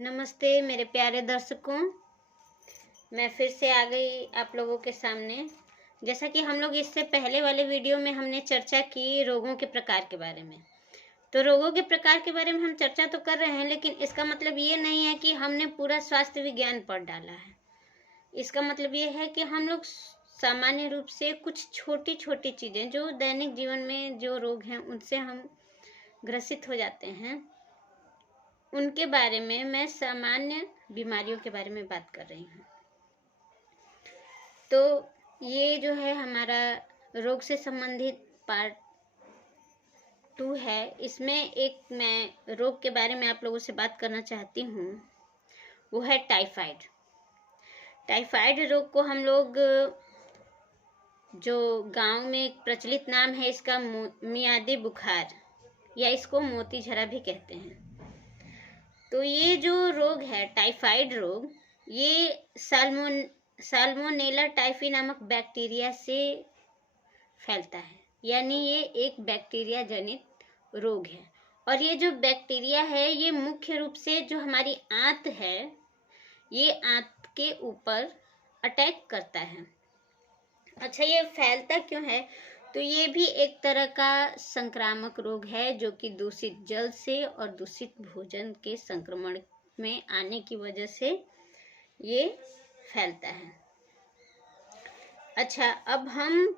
नमस्ते मेरे प्यारे दर्शकों, मैं फिर से आ गई आप लोगों के सामने। जैसा कि हम लोग इससे पहले वाले वीडियो में हमने चर्चा की रोगों के प्रकार के बारे में। तो रोगों के प्रकार के बारे में हम चर्चा तो कर रहे हैं, लेकिन इसका मतलब ये नहीं है कि हमने पूरा स्वास्थ्य विज्ञान पढ़ डाला है। इसका मतलब ये है कि हम लोग सामान्य रूप से कुछ छोटी छोटी चीज़ें जो दैनिक जीवन में जो रोग हैं उनसे हम ग्रसित हो जाते हैं, उनके बारे में मैं सामान्य बीमारियों के बारे में बात कर रही हूँ। तो ये जो है हमारा रोग से संबंधित पार्ट 2 है। इसमें एक मैं रोग के बारे में आप लोगों से बात करना चाहती हूँ, वो है टाइफाइड। टाइफाइड रोग को हम लोग, जो गांव में एक प्रचलित नाम है इसका, मियादी बुखार या इसको मोती झरा भी कहते हैं। तो ये जो रोग है टाइफाइड रोग, ये साल्मोनेला टाइफी नामक बैक्टीरिया से फैलता है, यानी ये एक बैक्टीरिया जनित रोग है। और ये जो बैक्टीरिया है ये मुख्य रूप से जो हमारी आंत है, ये आंत के ऊपर अटैक करता है। अच्छा, ये फैलता क्यों है? तो ये भी एक तरह का संक्रामक रोग है जो कि दूषित जल से और दूषित भोजन के संक्रमण में आने की वजह से ये फैलता है। अच्छा, अब हम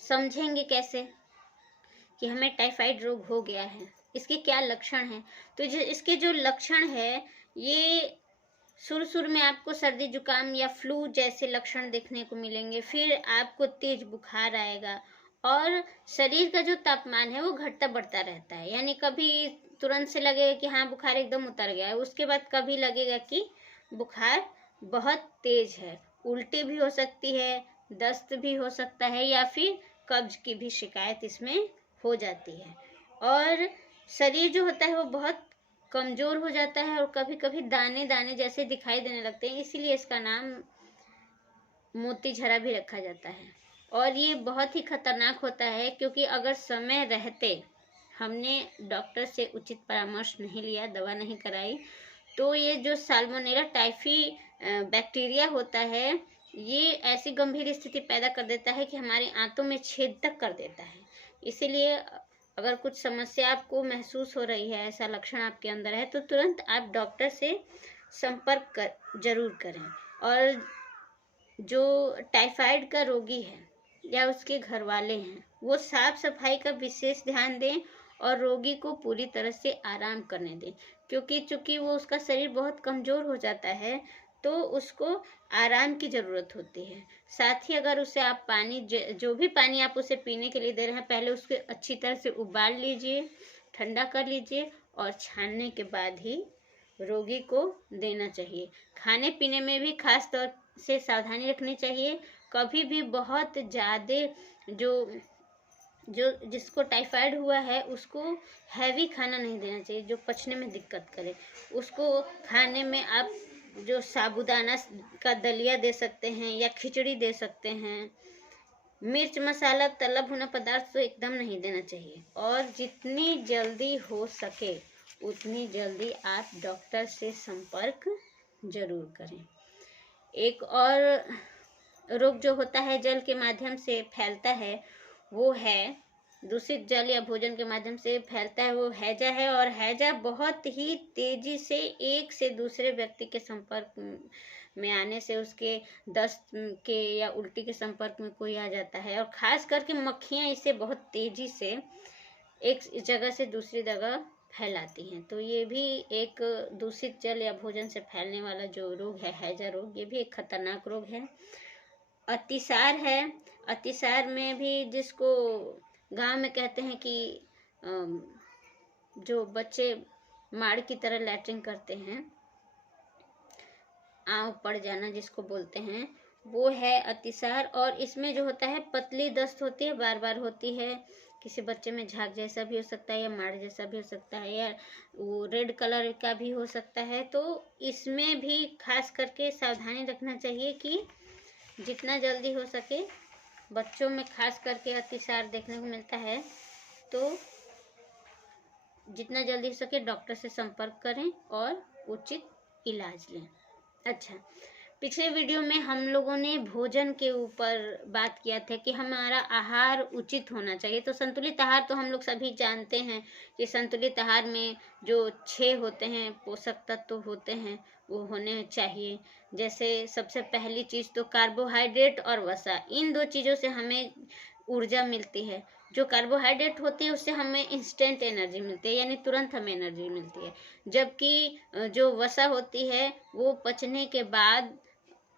समझेंगे कैसे कि हमें टाइफाइड रोग हो गया है, इसके क्या लक्षण हैं। तो इसके जो लक्षण है, ये शुरू में आपको सर्दी जुकाम या फ्लू जैसे लक्षण देखने को मिलेंगे। फिर आपको तेज बुखार आएगा और शरीर का जो तापमान है वो घटता बढ़ता रहता है। यानी कभी तुरंत से लगेगा कि हाँ बुखार एकदम उतर गया है, उसके बाद कभी लगेगा कि बुखार बहुत तेज है, उल्टी भी हो सकती है, दस्त भी हो सकता है, या फिर कब्ज की भी शिकायत इसमें हो जाती है। और शरीर जो होता है वो बहुत कमजोर हो जाता है और कभी कभी दाने दाने जैसे दिखाई देने लगते हैं, इसीलिए इसका नाम मोती झरा भी रखा जाता है। और ये बहुत ही खतरनाक होता है, क्योंकि अगर समय रहते हमने डॉक्टर से उचित परामर्श नहीं लिया, दवा नहीं कराई, तो ये जो साल्मोनेला टाइफी बैक्टीरिया होता है, ये ऐसी गंभीर स्थिति पैदा कर देता है कि हमारी आंतों में छेद तक कर देता है। इसीलिए अगर कुछ समस्या आपको महसूस हो रही है, ऐसा लक्षण आपके अंदर है, तो तुरंत आप डॉक्टर से संपर्क जरूर करें। और जो टाइफाइड का रोगी है या उसके घर वाले हैं, वो साफ सफाई का विशेष ध्यान दें और रोगी को पूरी तरह से आराम करने दें, क्योंकि चूंकि वो उसका शरीर बहुत कमजोर हो जाता है तो उसको आराम की ज़रूरत होती है। साथ ही अगर उसे आप पानी, जो भी पानी आप उसे पीने के लिए दे रहे हैं, पहले उसके अच्छी तरह से उबाल लीजिए, ठंडा कर लीजिए और छानने के बाद ही रोगी को देना चाहिए। खाने पीने में भी खास तौर से सावधानी रखनी चाहिए। कभी भी बहुत ज़्यादा जो जिसको टाइफाइड हुआ है उसको हैवी खाना नहीं देना चाहिए, जो पचने में दिक्कत करे। उसको खाने में आप जो साबूदाना का दलिया दे सकते हैं या खिचड़ी दे सकते हैं। मिर्च मसाला तला भुना पदार्थ तो एकदम नहीं देना चाहिए। और जितनी जल्दी हो सके उतनी जल्दी आप डॉक्टर से संपर्क जरूर करें। एक और रोग जो होता है जल के माध्यम से फैलता है, वो है दूषित जल या भोजन के माध्यम से फैलता है, वो हैजा है। और हैजा बहुत ही तेजी से एक से दूसरे व्यक्ति के संपर्क में आने से, उसके दस्त के या उल्टी के संपर्क में कोई आ जाता है, और खास करके मक्खियाँ इसे बहुत तेजी से एक जगह से दूसरी जगह फैलाती हैं। तो ये भी एक दूषित जल या भोजन से फैलने वाला जो रोग है, हैजा रोग, ये भी एक खतरनाक रोग है। अतिसार है। अतिसार में भी, जिसको गांव में कहते हैं कि जो बच्चे माड़ की तरह लैट्रिन करते हैं, आंव पड़ जाना जिसको बोलते हैं, वो है अतिसार। और इसमें जो होता है पतली दस्त होती है, बार बार होती है। किसी बच्चे में झाग जैसा भी हो सकता है या माड़ जैसा भी हो सकता है, या वो रेड कलर का भी हो सकता है। तो इसमें भी खास करके सावधानी रखना चाहिए कि जितना जल्दी हो सके, बच्चों में खास करके अतिसार देखने को मिलता है, तो जितना जल्दी हो सके डॉक्टर से संपर्क करें और उचित इलाज लें। अच्छा, पिछले वीडियो में हम लोगों ने भोजन के ऊपर बात किया था कि हमारा आहार उचित होना चाहिए। तो संतुलित आहार तो हम लोग सभी जानते हैं कि संतुलित आहार में जो 6 होते हैं पोषक तत्व होते हैं वो होने चाहिए। जैसे सबसे पहली चीज़ तो कार्बोहाइड्रेट और वसा, इन 2 चीज़ों से हमें ऊर्जा मिलती है। जो कार्बोहाइड्रेट होती है उससे हमें इंस्टेंट एनर्जी मिलती है, यानी तुरंत हमें एनर्जी मिलती है। जबकि जो वसा होती है वो पचने के बाद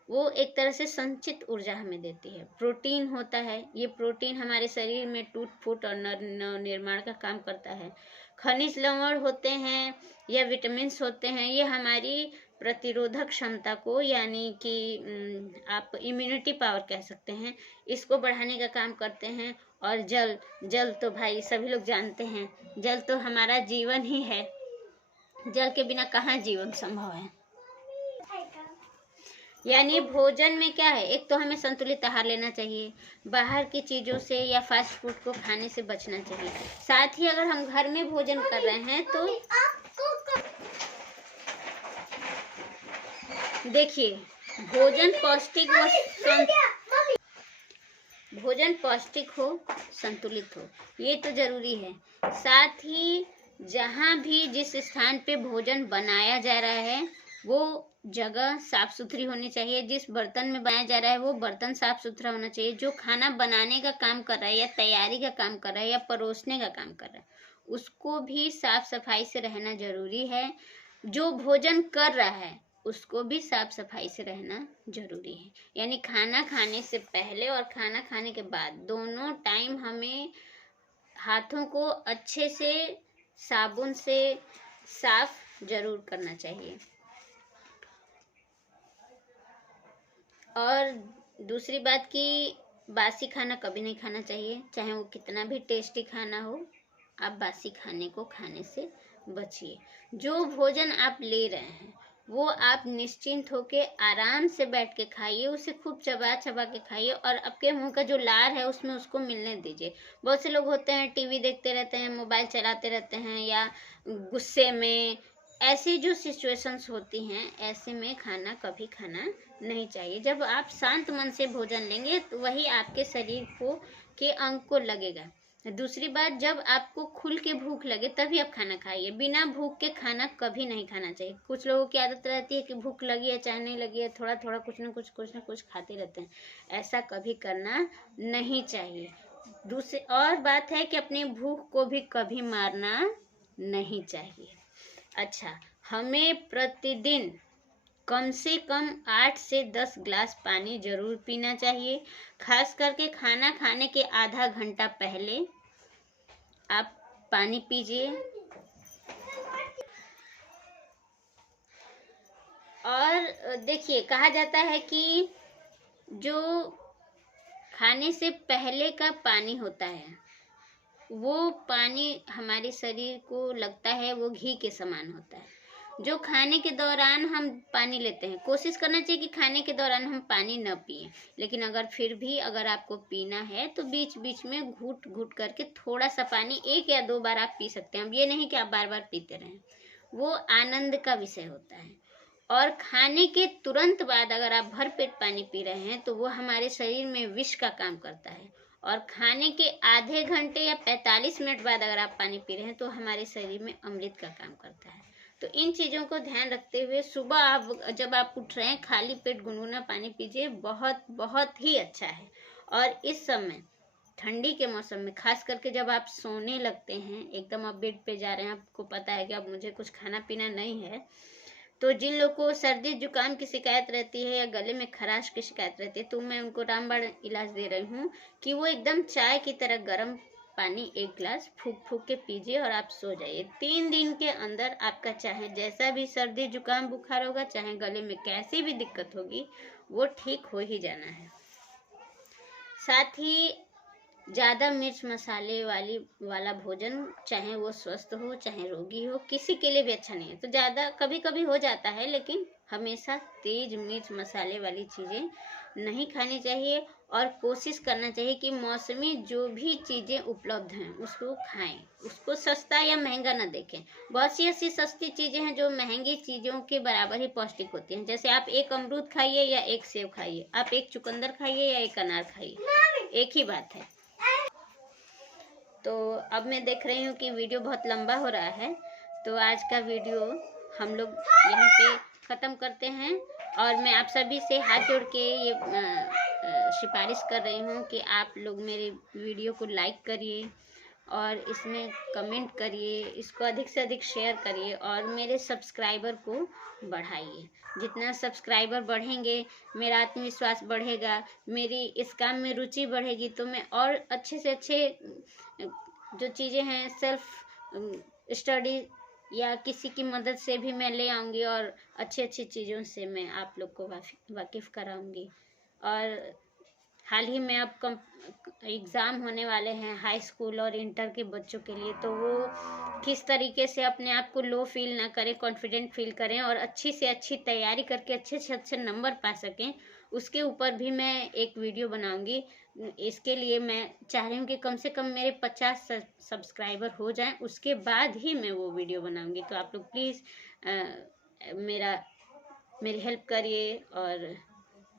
वो एक तरह से संचित ऊर्जा हमें देती है। प्रोटीन होता है, ये प्रोटीन हमारे शरीर में टूट फूट और नव निर्माण का काम करता है। खनिज लवण होते हैं या विटामिन होते हैं, ये हमारी प्रतिरोधक क्षमता को, यानी कि आप इम्यूनिटी पावर कह सकते हैं, इसको बढ़ाने का काम करते हैं। और जल तो भाई सभी लोग जानते हैं, जल तो हमारा जीवन ही है। जल के बिना कहाँ जीवन संभव है। यानी भोजन में क्या है, एक तो हमें संतुलित आहार लेना चाहिए, बाहर की चीज़ों से या फास्ट फूड को खाने से बचना चाहिए। साथ ही अगर हम घर में भोजन कर रहे हैं तो देखिए, भोजन पौष्टिक हो, संतुलित हो, ये तो जरूरी है। साथ ही जहाँ भी जिस स्थान पे भोजन बनाया जा रहा है वो जगह साफ सुथरी होनी चाहिए। जिस बर्तन में बनाया जा रहा है वो बर्तन साफ सुथरा होना चाहिए। जो खाना बनाने का काम कर रहा है या तैयारी का काम कर रहा है या परोसने का काम कर रहा है उसको भी साफ सफाई से रहना जरूरी है। जो भोजन कर रहा है उसको भी साफ सफाई से रहना जरूरी है। यानी खाना खाने से पहले और खाना खाने के बाद दोनों टाइम हमें हाथों को अच्छे से साबुन से साफ जरूर करना चाहिए। और दूसरी बात कि बासी खाना कभी नहीं खाना चाहिए, चाहे वो कितना भी टेस्टी खाना हो, आप बासी खाने को खाने से बचिए। जो भोजन आप ले रहे हैं वो आप निश्चिंत होके आराम से बैठ के खाइए, उसे खूब चबा चबा के खाइए और आपके मुंह का जो लार है उसमें उसको मिलने दीजिए। बहुत से लोग होते हैं टीवी देखते रहते हैं, मोबाइल चलाते रहते हैं या गुस्से में, ऐसी जो सिचुएशंस होती हैं ऐसे में खाना कभी खाना नहीं चाहिए। जब आप शांत मन से भोजन लेंगे तो वही आपके शरीर को के अंग को लगेगा। दूसरी बात, जब आपको खुल के भूख लगे तभी आप खाना खाइए, बिना भूख के खाना कभी नहीं खाना चाहिए। कुछ लोगों की आदत रहती है कि भूख लगी है चाहे नहीं लगी है थोड़ा थोड़ा कुछ ना कुछ खाते रहते हैं, ऐसा कभी करना नहीं चाहिए। दूसरी और बात है कि अपनी भूख को भी कभी मारना नहीं चाहिए। अच्छा, हमें प्रतिदिन कम से कम 8 से 10 ग्लास पानी जरूर पीना चाहिए। खास करके खाना खाने के आधा घंटा पहले आप पानी पीजिए। और देखिए, कहा जाता है कि जो खाने से पहले का पानी होता है वो पानी हमारे शरीर को लगता है वो घी के समान होता है। जो खाने के दौरान हम पानी लेते हैं, कोशिश करना चाहिए कि खाने के दौरान हम पानी न पिएं, लेकिन अगर फिर भी अगर आपको पीना है तो बीच बीच में घूट घूट करके थोड़ा सा पानी 1 या 2 बार आप पी सकते हैं। अब ये नहीं कि आप बार बार पीते रहें, वो आनंद का विषय होता है। और खाने के तुरंत बाद अगर आप भर पेट पानी पी रहे हैं तो वो हमारे शरीर में विष का काम करता है। और खाने के आधे घंटे या 45 मिनट बाद अगर आप पानी पी रहे हैं तो हमारे शरीर में अमृत का काम करता है। तो इन चीज़ों को ध्यान रखते हुए सुबह आप जब आप उठ रहे हैं खाली पेट गुनगुना पानी पीजिए, बहुत बहुत ही अच्छा है। और इस समय ठंडी के मौसम में खास करके जब आप सोने लगते हैं, एकदम आप बेड पे जा रहे हैं, आपको पता है कि अब मुझे कुछ खाना पीना नहीं है, तो जिन लोगों को सर्दी जुकाम की शिकायत रहती है या गले में खराश की शिकायत रहती है तो मैं उनको रामबाण इलाज दे रही हूँ कि वो एकदम चाय की तरह गर्म पानी 1 गिलास फूंक फूंक के पीजिए और आप सो जाइए। 3 दिन के अंदर आपका चाहे जैसा भी सर्दी जुकाम बुखार होगा, चाहे गले में कैसी भी दिक्कत होगी, वो ठीक हो ही जाना है। साथ ही ज़्यादा मिर्च मसाले वाला भोजन, चाहे वो स्वस्थ हो चाहे रोगी हो, किसी के लिए भी अच्छा नहीं है। तो ज़्यादा कभी कभी हो जाता है, लेकिन हमेशा तेज मिर्च मसाले वाली चीज़ें नहीं खानी चाहिए। और कोशिश करना चाहिए कि मौसमी जो भी चीज़ें उपलब्ध हैं उसको खाएं, उसको सस्ता या महंगा ना देखें। बहुत सी ऐसी सस्ती चीज़ें हैं जो महंगी चीज़ों के बराबर ही पौष्टिक होती हैं। जैसे आप एक अमरूद खाइए या एक सेब खाइए, आप एक चुकंदर खाइए या एक अनार खाइए, एक ही बात है। तो अब मैं देख रही हूँ कि वीडियो बहुत लंबा हो रहा है, तो आज का वीडियो हम लोग यहीं पे ख़त्म करते हैं। और मैं आप सभी से हाथ जोड़ के ये सिफारिश कर रही हूँ कि आप लोग मेरे वीडियो को लाइक करिए और इसमें कमेंट करिए, इसको अधिक से अधिक शेयर करिए और मेरे सब्सक्राइबर को बढ़ाइए। जितना सब्सक्राइबर बढ़ेंगे मेरा आत्मविश्वास बढ़ेगा, मेरी इस काम में रुचि बढ़ेगी, तो मैं और अच्छे से अच्छे जो चीज़ें हैं सेल्फ स्टडी या किसी की मदद से भी मैं ले आऊँगी और अच्छी अच्छी चीज़ों से मैं आप लोग को वाकिफ़ कराऊँगी। और हाल ही में अब एग्ज़ाम होने वाले हैं हाई स्कूल और इंटर के बच्चों के लिए, तो वो किस तरीके से अपने आप को लो फील ना करें, कॉन्फिडेंट फील करें और अच्छी से अच्छी तैयारी करके अच्छे से अच्छे नंबर पा सकें, उसके ऊपर भी मैं एक वीडियो बनाऊंगी। इसके लिए मैं चाह रही हूँ कि कम से कम मेरे 50 सब्सक्राइबर हो जाएं, उसके बाद ही मैं वो वीडियो बनाऊंगी। तो आप लोग प्लीज़ मेरी हेल्प करिए और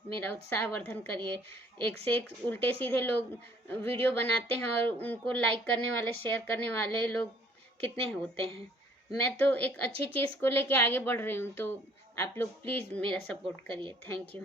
मेरा उत्साहवर्धन करिए। एक से एक उल्टे सीधे लोग वीडियो बनाते हैं और उनको लाइक करने वाले, शेयर करने वाले लोग कितने होते हैं। मैं तो एक अच्छी चीज़ को लेके आगे बढ़ रही हूँ, तो आप लोग प्लीज़ मेरा सपोर्ट करिए। Thank you.